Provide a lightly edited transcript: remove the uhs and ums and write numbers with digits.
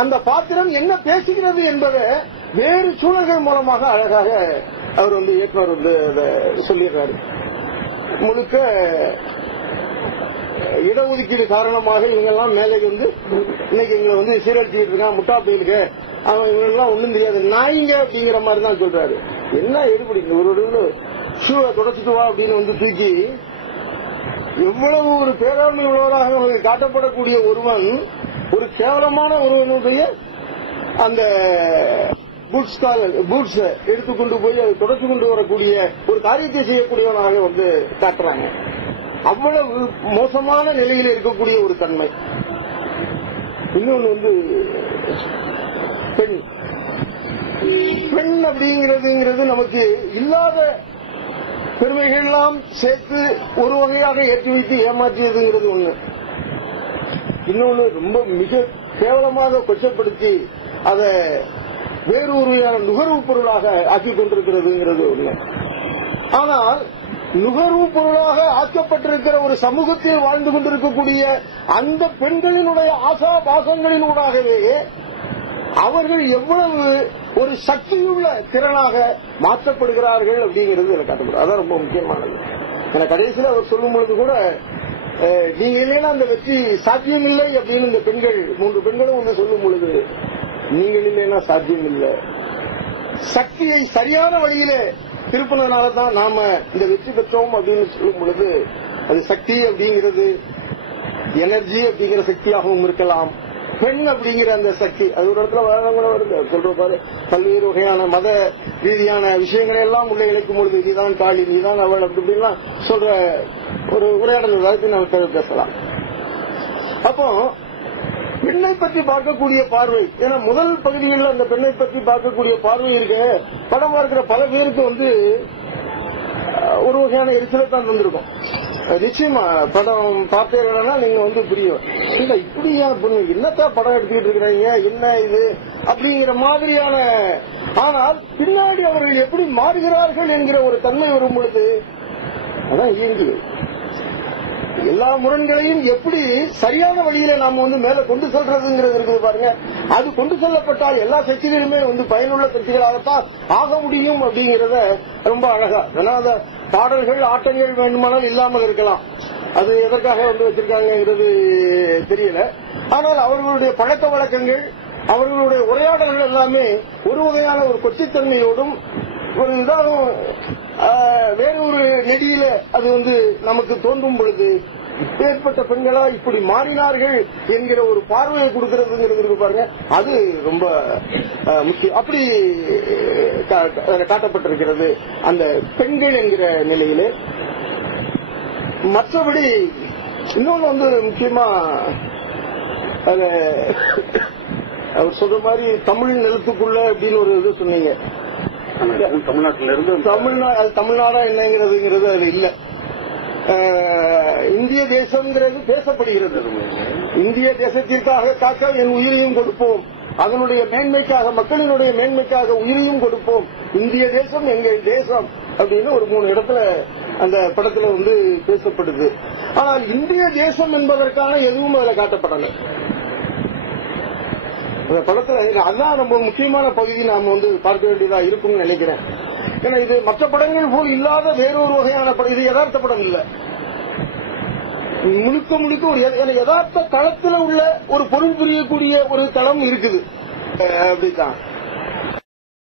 அந்த பாத்திரம் என்ன பேசுகிறது என்பதை வேறு சூழல்கள் மூலமாக அழகாக அவர் இயக்குனர் சொல்லிடுறாரு. முழுக்க இடஒதுக்கீடு காரணமாக இவங்கெல்லாம் மேலே இன்னைக்கு எங்களை சீரழிச்சுட்டு இருக்கான், முட்டா போயிருக்கு, அவன் இவங்கெல்லாம் ஒண்ணும் தெரியாது, நாய்ங்க அப்படிங்கிற மாதிரி தான் சொல்றாரு. என்ன எடுபடி ஒரு ஷூவை தொடச்சிட்டு வா அப்படின்னு தூக்கி எவ்வளவு ஒரு பேராண்மை உள்ளவராக காட்டப்படக்கூடிய ஒருவன் ஒரு கேவலமான ஒருவனுடைய அந்த பூட்ஸ் எடுத்துக்கொண்டு போய் அதை தொடச்சு கொண்டு வரக்கூடிய ஒரு காரியத்தை செய்யக்கூடியவனாக காட்டுறாங்க. அவ்வளவு மோசமான நிலையில் இருக்கக்கூடிய ஒரு தன்மை. இன்னொன்னு பெண் பெண் அப்படிங்கிறது நமக்கு இல்லாத பெருமைகள் எல்லாம் சேர்த்து ஒரு வகையாக ஏற்றி வைத்து ஏமாற்றியதுங்கிறது ஒண்ணு. இன்னொன்னு ரொம்ப மிக கேவலமாக கொச்சப்படுத்தி அதை வேறு ஒரு நுகர்வு பொருளாக ஆக்கிக் கொண்டிருக்கிறதுங்கிறது ஒண்ணு. ஆனால் நுகர்வு பொருளாக ஆக்கப்பட்டிருக்கிற ஒரு சமூகத்தில் வாழ்ந்து கொண்டிருக்கக்கூடிய அந்த பெண்களினுடைய ஆசா பாசங்களினூடாகவே அவர்கள் எவ்வளவு ஒரு சக்தியுள்ள திறனாக மாற்றப்படுகிறார்கள் அப்படிங்கிறது எனக்கு காட்டப்படும். அதான் ரொம்ப முக்கியமானது. எனக்கு கடைசியில் அவர் சொல்லும் பொழுது கூட நீங்க இல்லைன்னா அந்த வெற்றி சாத்தியம் இல்லை அப்படின்னு இந்த பெண்கள் 3 பெண்களும் சொல்லும் பொழுது, நீங்கள் இல்லைன்னா சாத்தியம் இல்லை, சக்தியை சரியான வழியில திருப்பினதுனாலதான் நாம இந்த வெற்றி பெற்றோம் அப்படின்னு சொல்லும் பொழுது, அது சக்தி அப்படிங்கிறது எனர்ஜி அப்படிங்கிற சக்தியாகவும் இருக்கலாம், பெண் அப்படிங்கிற அந்த சக்தி அது ஒரு இடத்துல கூட வருது. சொல்ற பாரு, பல்வேறு வகையான மத ரீதியான விஷயங்களை எல்லாம் உள்ள இழைக்கும் பொழுது நீதான் காளி, நீதான் அவள் அப்படி இப்படிலாம் சொல்ற ஒரு உரையாடல் வழக்கு நம்ம பேசலாம். அப்போ பெண்ணை பற்றி பார்க்கக்கூடிய பார்வை, ஏன்னா முதல் பகுதியில் அந்த பெண்ணை பற்றி பார்க்கக்கூடிய பார்வை இருக்க படம் பார்க்கிற பல பேருக்கு ஒரு வகையான எரிச்சலைத்தான் வந்திருக்கும். நிச்சயமா படம் பார்த்தீங்கன்னா நீங்க புரியும், இல்ல இப்படியா பொண்ணு என்னத்தான் படம் எடுத்துக்கிட்டு இருக்கிறீங்க, என்ன இது அப்படிங்கிற மாதிரியான. ஆனால் பின்னாடி அவர்கள் எப்படி மாறுகிறார்கள் என்கிற ஒரு தன்மை வரும் பொழுது அதான் இயங்கி எல்லா முரண்களையும் எப்படி சரியான வழியில நாம மேல கொண்டு செல்றதுங்கிறது இருக்குது பாருங்க. அது கொண்டு செல்லப்பட்டால் எல்லா சக்திகளுமே பயனுள்ள சக்திகளாகத்தான் ஆக முடியும் அப்படிங்கறத ரொம்ப அழகா. ஏன்னா பாடல்கள் ஆட்டங்கள் வேண்டுமானால் இல்லாமல் இருக்கலாம், அது எதற்காக வச்சிருக்காங்கிறது தெரியல. ஆனால் அவர்களுடைய பழக்க வழக்கங்கள், அவர்களுடைய உரையாடல்கள் எல்லாமே ஒரு வகையான ஒரு கொச்சித்தன்மையோடும் ஒரு இதாகவும் வேற ஒரு நெடியில அது நமக்கு தோன்றும் பொழுது இப்பேற்பட்ட பெண்களா இப்படி மாறினார்கள் என்கிற ஒரு பார்வையை கொடுக்கறதுங்கிறது பாருங்க, அது ரொம்ப முக்கியம். அப்படி காட்டப்பட்டிருக்கிறது அந்த பெண்கள் என்கிற நிலையிலே. மற்றபடி இன்னொன்னு முக்கியமா அவர் சொல்ற மாதிரி தமிழ் நிலத்துக்குள்ள அப்படின்னு ஒரு இது சொன்னீங்க. தமிழ்நாட்டில இருந்து தமிழ்நாடா என்னங்கிறதுங்கிறது அது இல்ல. இந்திய தேசம்ங்கிறது பேசப்படுகிறது. இந்திய தேசத்திற்காக காக்க என் உயிரையும் கொடுப்போம், அதனுடைய மேன்மைக்காக, மக்களினுடைய மேன்மைக்காக உயிரையும் கொடுப்போம், இந்திய தேசம் எங்கள் தேசம் அப்படின்னு ஒரு 3 இடத்துல அந்த படத்துல பேசப்படுது. ஆனால் இந்திய தேசம் என்பதற்கான எதுவும் அதுல காட்டப்படலை அந்த படத்துல. அதுதான் ரொம்ப முக்கியமான பகுதி நாம பார்க்க வேண்டியதா இருக்கும்னு நினைக்கிறேன். ஏன்னா இது மற்ற படங்கள் போல் இல்லாத வேறொரு வகையான படம். இது யதார்த்த படம் இல்ல, முழுக்க முழுக்க ஒரு யதார்த்த தளத்துல உள்ள ஒரு பொருள் புரியக்கூடிய ஒரு தளம் இருக்குது. அப்படித்தான்